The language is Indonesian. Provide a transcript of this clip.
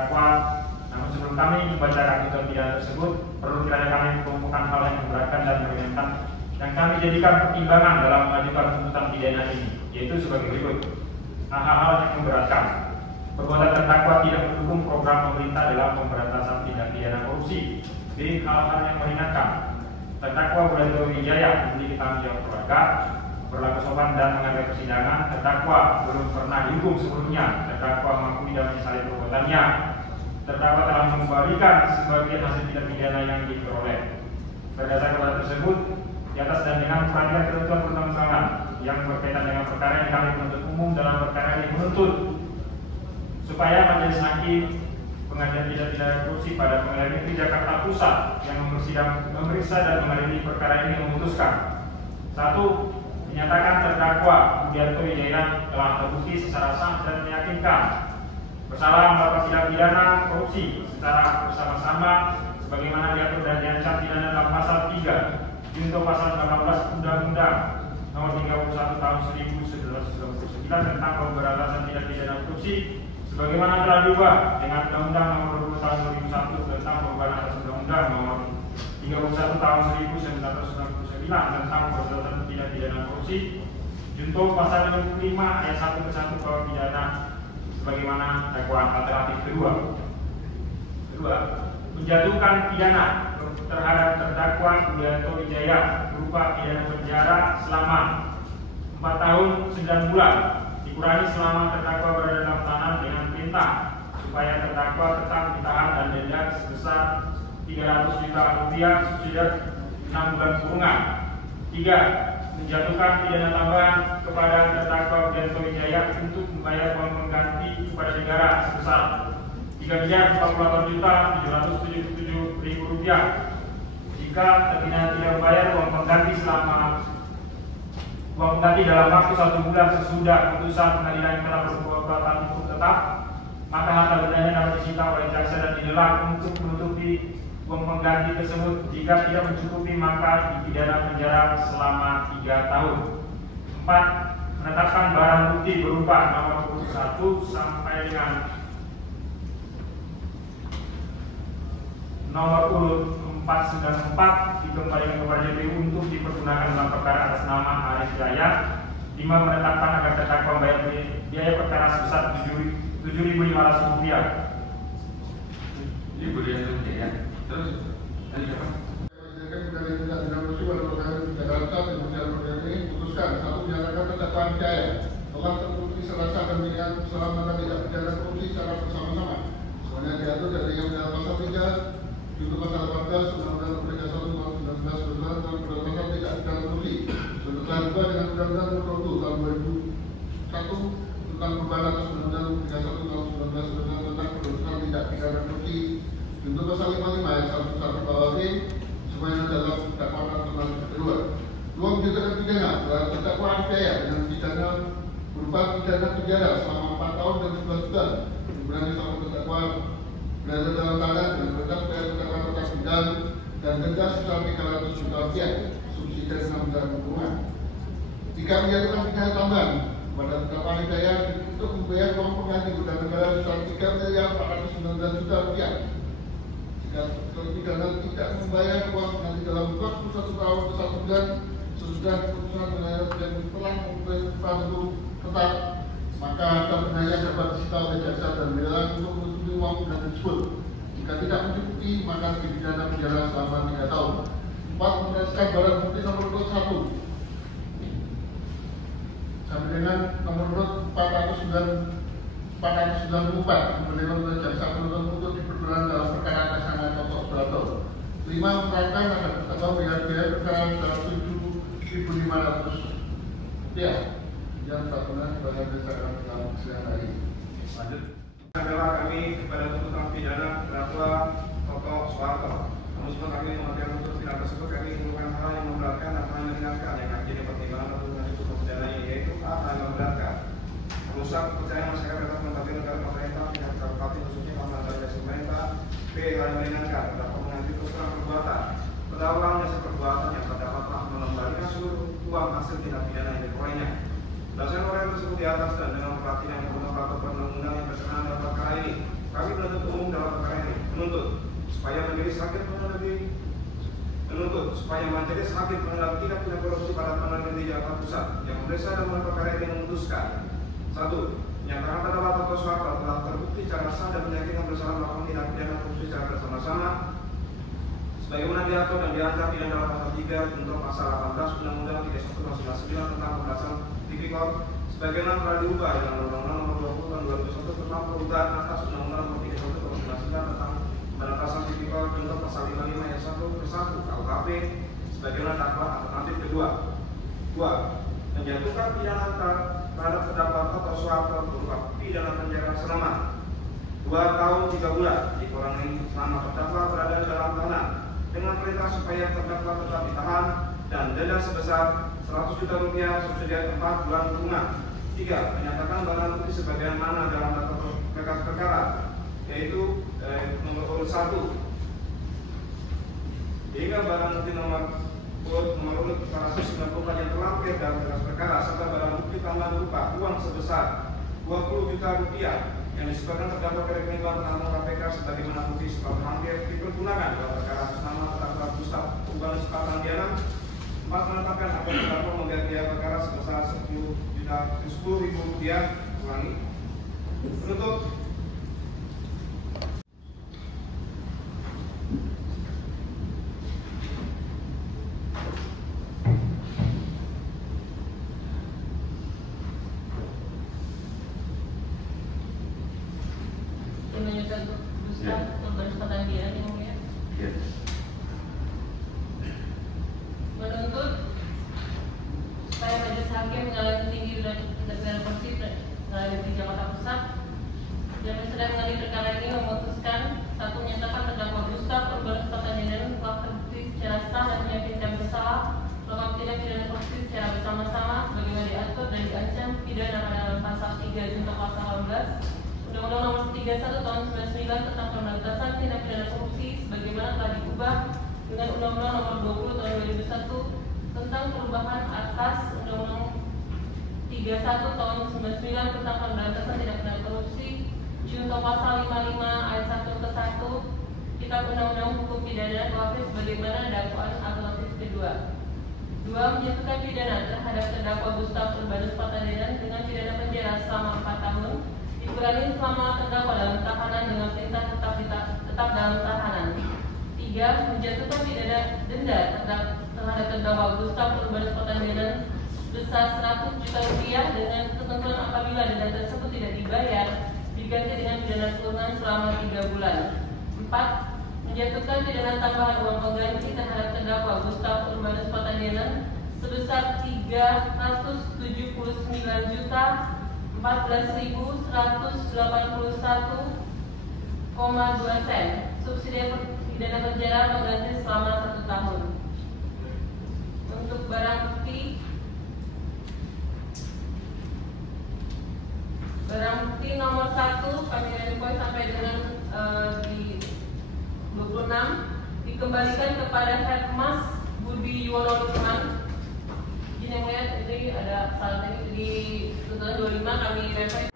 terdakwa. Namun sebelum kami membacakan tuntutan pidana tersebut, perlu kiranya kami mengumpulkan hal yang memberatkan dan meringankan yang kami jadikan pertimbangan dalam mengajukan tuntutan pidana ini, yaitu sebagai berikut. Hal-hal yang memberatkan: perbuatan terdakwa tidak mendukung program pemerintah dalam pemberantasan tindak pidana korupsi. B. Hal-hal yang meringankan: terdakwa Wulanto Wijaya memiliki tanggung jawab keluarga, berlaku sopan dan menghadiri persidangan. Terdakwa belum pernah dihukum sebelumnya. Terdakwa mengakui dan menyesali perbuatannya. Terdakwa telah mengembalikan sebagian hasil tindak pidana yang diperoleh. Berdasarkan hal tersebut, di atas dan dengan peradilan ketentuan perundang-undangan yang berkaitan dengan perkara yang kami penuntut umum dalam perkara ini menuntut supaya majelis hakim pengadilan tindak pidana korupsi pada Pengadilan Negeri Jakarta Pusat yang memeriksa dan mengadili perkara ini memutuskan: 1. Menyatakan terdakwa Wulanto Wijaya telah terbukti secara sah dan meyakinkan bersalah melakukan tindak pidana korupsi secara bersama-sama sebagaimana diatur dan diancam pidana dalam pasal 3 junto pasal 18 Undang-Undang Nomor 31 Tahun 1999 tentang pemberantasan tindak pidana korupsi sebagaimana telah diubah dengan Undang-Undang Nomor 20 Tahun 2001 tentang perubahan atas Undang-Undang Nomor 31 Tahun 1999 tentang pemberantasan tindak pidana korupsi junto pasal 55 ayat 1 ke 1 KUH pidana sebagaimana dakwaan alternatif kedua. Menjatuhkan pidana terhadap terdakwa Wulanto Wijaya berupa pidana penjara selama 4 tahun 9 bulan dikurangi selama terdakwa berada dalam tahanan dengan perintah supaya terdakwa tetap ditahan dan denda sebesar 300 juta rupiah subsidi 6 bulan kurungan. 3. Menjatuhkan pidana tambahan kepada terdakwa Wulanto Wijaya untuk membayar uang pengganti kepada negara sebesar 3.048.777.000 rupiah jika terpidana tidak membayar uang pengganti dalam waktu 1 bulan sesudah putusan pengadilan yang telah berkekuatan hukum tetap, maka harta bendanya dapat disita oleh jaksa dan dilelang untuk menutupi uang pengganti tersebut. Jika tidak mencukupi, maka dipidana penjara selama 3 tahun. 4. Menetapkan barang bukti berupa nomor urut 1 sampai dengan nomor urut 494 dikembalikan kepada JPU untuk dipergunakan dalam perkara atas nama Arif Jaya. 5. Menetapkan agar terdakwa membayar biaya perkara sebesar Rp7.500. Ini Wulanto Wijaya. Terus tadi apa? Putuskan: 1. Menyatakan terdakwa Wijaya telah terbukti secara sah dan ringan selama tidak pidana korupsi secara bersama-sama sebenarnya diatur dari yang dalam pasal 3 junto pasal 18 Undang-Undang Nomor 31 Tahun 1999 tentang pemberantasan tindak pidana korupsi serta juga dengan Undang-Undang Nomor 20 Tahun 2001 tentang perubahan atas Undang-Undang Nomor 31 Tahun 1999 tentang pemberantasan tindak pidana korupsi junto pasal 55 ayat 1 KUHP semuanya dalam dakwaan alternatif kedua. 2. Menjatuhkan pidana terhadap terdakwa Wijaya dengan pidana berupa pidana penjara selama 4 tahun dan 11 bulan dikurangi sama terdakwa berada dalam tahanan dengan perintah supaya terdakwa tetap bidang dan denda sebesar 300 juta rupiah subsidi 6 bulan kurungan. 3. Menjatuhkan pidana tambahan kepada terdakwa Wijaya untuk membayar uang pengganti kepada negara sebesar 3.419 juta rupiah jika terpidana tidak membayar uang pengganti dalam waktu 1 tahun ke 1 bulan sesudah keputusan pengadilan yang telah memerintah untuk tetap, maka harta bendanya dapat disita oleh jaksa dan dilelang untuk menutupi uang pengganti tersebut. Jika tidak mencukupi, maka dipidana penjara selama 3 tahun. 4. Menetapkan barang bukti nomor urut 1 sampai dengan nomor urut 494 diberikan oleh jaksa penuntut untuk dipergunakan dalam perkara atas nama Toto Subrata. 5. Menerangkan agar terdakwa membayar biaya perkara Rp7.500 yang tak benar sebagai berdasarkan dalam persidangan hari. Lanjut. Adalah kami kepada tuntutan pidana terdakwa Toto Subrata. Namun sebelum kami mengajukan tuntutan pidana tersebut, kami menemukan hal yang memberatkan dan hal yang meringankan yang menjadi pertimbangan untuk tuntutan pidana ini, yaitu A. Hal yang memberatkan: merusak kepercayaan masyarakat terhadap lembaga negara pemerintah, pihak terkait khususnya lembaga negara pemerintah. B. Hal yang meringankan: terdakwa mengajukan keterangan perbuatan pendahuluan hasil perbuatan yang terdakwa telah mengembalikan seluruh uang hasil tindak pidana yang diperolehnya. Berdasarkan uraian tersebut di atas dan dengan perhatian yang berupa peraturan perundang-undangan yang berkenaan dalam perkara ini, kami penuntut umum majelis hakim pengadilan negeri menuntut supaya majelis hakim pengadilan tindak pidana korupsi pada pengadilan negeri Jakarta Pusat yang memeriksa dan perkara ini memutuskan: 1. Menyatakan terdakwa Toto Soeharto telah terbukti secara sah dan meyakinkan bersalah melakukan tindak pidana korupsi secara bersama-sama sebagaimana diatur dan diancam pidana dalam pasal 3 junto pasal 18 Undang-Undang 31/99 tentang pemberantasan tipikor sebagaimana telah diubah dengan Undang-Undang Nomor 20 Tahun 2001 tentang perubahan atas Undang-Undang Nomor 31 Tahun 1999 tentang pemberantasan tipikor junto pasal 55 ayat 1 ke 1 KUHP sebagaimana dakwaan alternatif kedua. 2. Menjatuhkan pidana terhadap terdakwa Toto Soeharto berupa pidana penjara selama 2 tahun 3 bulan dikurangi selama terdakwa berada dalam tahanan dengan perintah supaya terdakwa tetap ditahan dan denda sebesar Rp100 juta subsidi 4 bulan kurungan. 3. Menyatakan barang bukti sebagaimana dalam daftar berkas perkara yaitu nomor urut 1 hingga barang bukti nomor urut 494 yang terlampir dalam berkas perkara serta barang bukti tambahan berupa uang sebesar Rp20 juta yang disebutkan terdakwa ke rekening bank penanggung KPK sebagaimana bukti setelah hampir dipergunakan dalam perkara atas nama terdakwa Gustaf Urbanus Patandiana. 4. Menetapkan akun terdakwa membayar biaya perkara sebesar Rp10.000 ulangi. Penuntut menyatakan Gustaf Urbanus Patandiana yang mulia. Menuntut supaya majelis hakim pengadilan tinggi dan pidana korupsi pengadilan negeri Jakarta Pusat yang sedang mengadili perkara ini memutuskan: 1. Menyatakan terdakwa Gustaf Urbanus Patandiana telah terbukti secara sah dan meyakinkan bersalah melakukan tindak pidana korupsi secara bersama-sama sebagaimana diatur dan diancam pidana pada dalam pasal 3 junto pasal 18 Undang-Undang Nomor 31 Tahun 1999 tentang pemberantasan tindak pidana korupsi sebagaimana telah diubah dengan Undang-Undang Nomor 20 Tahun 2001 tentang perubahan atas Undang-Undang 31 Tahun 1999 tentang pemberantasan tindak pidana korupsi junto pasal 55 ayat 1 ke 1 Kitab Undang-Undang Hukum Pidana KUHP sebagaimana dakwaan alternatif kedua. 2. Menjatuhkan pidana terhadap terdakwa Gustaf Urbanus Patandiana dengan pidana penjara selama 4 tahun dikurangi selama terdakwa dalam tahanan dengan perintah tetap dalam tahanan. 3. Menjatuhkan pidana denda terhadap terdakwa Gustaf Urbanus Patandiana sebesar Rp100 juta dengan ketentuan apabila denda tersebut tidak dibayar diganti dengan pidana kurungan selama 3 bulan. 4. Menjatuhkan pidana tambahan uang pengganti terhadap terdakwa Gustaf Urbanus Patandiana sebesar Rp314.181,2 subsidi pidana penjara pengganti selama 1 tahun. Untuk barang bukti nomor 1 kami verify sampai dengan di 26 dikembalikan kepada Hermas Budi Yuwono Lukman. Izin yang mulia, ini ada salah teknik di tuntutan 25 kami verify.